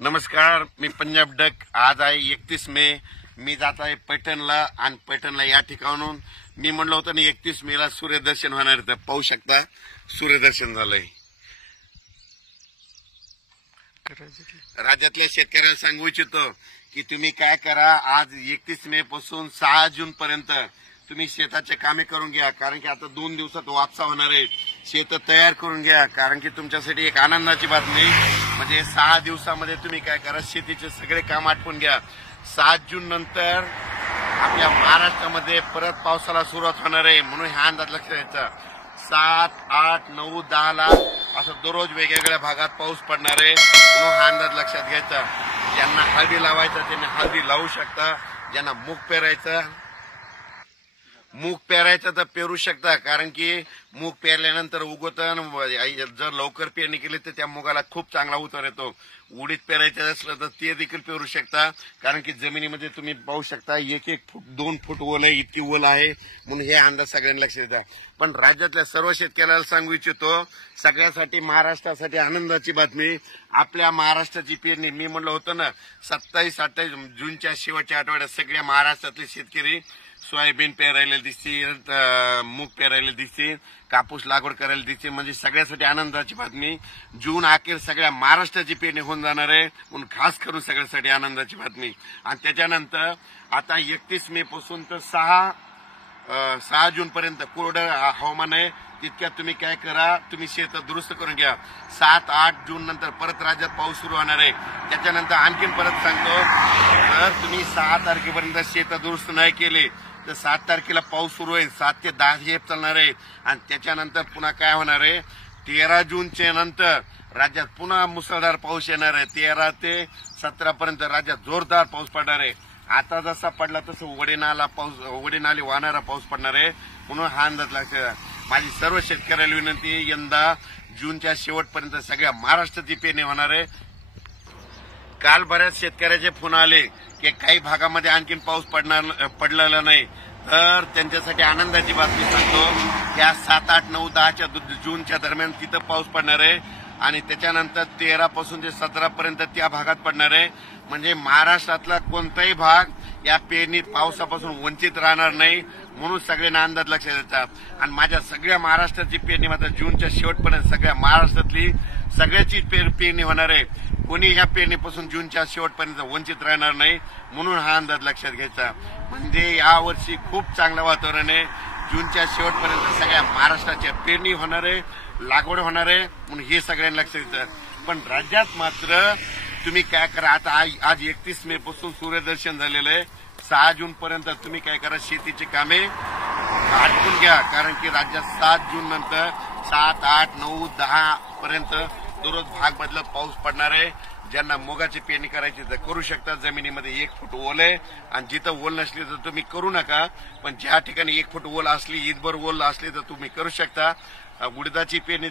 नमस्कार, मी पंजाब डक. आज आहे 31 मे. मी जात आहे पैठणला आणि पैठणला या ठिकाणून मी म्हणलं होतं ना 31 मेला सूर्यदर्शन होणार आहे. तर पाहू शकता सूर्यदर्शन झालंय. राज्यातल्या शेतकऱ्यांना सांगू इच्छितो की तुम्ही काय करा, आज 31 मे पासून 6 जून पर्यंत तुम्ही शेताचे कामे करून घ्या. कारण की आता 2 दिवसात वापसा होणार आहे. शेत तयार करून घ्या, कारण की तुमच्यासाठी एक आनंदाची बातमी म्हणजे 6 दिवसामध्ये तुम्ही काय करा, शेतीचे सगळे काम आटपून घ्या. 7 जून नंतर आपल्या महाराष्ट्रामध्ये परत पावसाला सुरुवात होणार आहे. म्हणून हा अंदाज लक्षात घ्यायचा. 7, 8, 9, 10 ला असं दररोज वेगवेगळ्या भागात पाऊस पडणार आहे. म्हणून हा अंदाज लक्षात घ्यायचा. ज्यांना हळदी लावायचा त्यांनी हळदी लावू शकता. ज्यांना मूग पेरायचं तर पेरू शकता, कारण की मूग पेरल्यानंतर उगवतं. जर लवकर पेरणी केली तर त्या मुगाला खूप चांगला उतार येतो. उडीद पेरायचं असलं तर ते देखील पेरू शकता, कारण की जमिनीमध्ये तुम्ही पाहू शकता 1-1 फूट 2 फूट ओल आहे, इतकी ओल आहे. म्हणून हे अंदाज सगळ्यांना लक्षात द्या. पण राज्यातल्या सर्व शेतकऱ्याला सांगू इच्छितो, सगळ्यासाठी महाराष्ट्रासाठी आनंदाची बातमी. आपल्या महाराष्ट्राची पेरणी मी म्हणलं होतं ना 27-28 जूनच्या शेवटच्या आठवड्यात सगळ्या महाराष्ट्रातले शेतकरी सोयाबीन पेरायला दिसतील, मूग पेरायला दिसतील, कापूस लागवड करायला दिसतील. म्हणजे सगळ्यासाठी आनंदाची बातमी. जून अखेर सगळ्या महाराष्ट्राची पेरणी होऊन जाणार आहे. म्हणून खास करून सगळ्यासाठी आनंदाची बातमी. आणि त्याच्यानंतर आता 31 मे पासून तर 6 जून पर्यंत कोरडं हवामान आहे. तितक्यात तुम्ही काय करा, तुम्ही शेत दुरुस्त करून घ्या. 7-8 जून नंतर परत राज्यात पाऊस सुरू होणार आहे. त्याच्यानंतर आणखीन परत सांगतो, जर तुम्ही 6 तारखेपर्यंत शेत दुरुस्त नाही केले तर 7 तारखेला पाऊस सुरू आहे. 7 ते 10 हे चालणार आहे. आणि त्याच्यानंतर पुन्हा काय होणार आहे, 13 जूनच्या नंतर राज्यात पुन्हा मुसळधार पाऊस येणार आहे. 13 ते 17 पर्यंत राज्यात जोरदार पाऊस पडणार आहे. आता जसा पडला तसं वडे नाले वाहणारा पाऊस पडणार आहे. म्हणून हा अंदाज लक्षात. माझी सर्व शेतकऱ्याला विनंती, यंदा जूनच्या शेवटपर्यंत सगळ्या महाराष्ट्राची पेरणी होणार आहे. काल बऱ्याच शेतकऱ्याचे फोन आले की काही भागामध्ये आणखीन पाऊस पडलेला नाही. तर त्यांच्यासाठी आनंदाची बातमी सांगतो, त्या 7, 8, 9, 10 जूनच्या दरम्यान तिथं पाऊस पडणार आहे. आणि त्याच्यानंतर 13 पासून ते 17 पर्यंत त्या भागात पडणार आहे. म्हणजे महाराष्ट्रातला कोणताही भाग या पेरणीत पावसापासून वंचित राहणार नाही. म्हणून सगळ्यांना अंदाज लक्षात येतात. आणि माझ्या सगळ्या महाराष्ट्राची पेरणी मात्र जूनच्या शेवटपर्यंत सगळ्या महाराष्ट्रातली सगळ्याची पेरणी होणार आहे. कोणी ह्या पेरणीपासून जूनच्या शेवटपर्यंत वंचित राहणार नाही. म्हणून हा अंदाज लक्षात घ्यायचा. म्हणजे यावर्षी खूप चांगलं वातावरण आहे. जूनच्या शेवटपर्यंत सगळ्या महाराष्ट्राच्या पेरणी होणार आहे, लागवड होणार आहे. म्हणून हे सगळ्यांना लक्षात येतं. पण राज्यात मात्र तुम्ही काय करा, आता आज 31 मे पासून सूर्यदर्शन झालेलं आहे. 6 जून पर्यंत तुम्ही काय करा, शेतीची कामे आटपून घ्या. कारण की राज्यात 7 जून नंतर 7, 8, 9, 10 पर्यंत दररोज भाग बदलत पाऊस पडणार आहे. ज्यांना मुगाची पेरणी करायची तर करू शकता. जमिनीमध्ये 1 फूट ओल आहे. आणि जिथं ओल नसली तर तुम्ही करू नका. पण ज्या ठिकाणी 1 फूट ओल असली, ईदभर ओल असली तर तुम्ही करू शकता. उडदाची पेरणी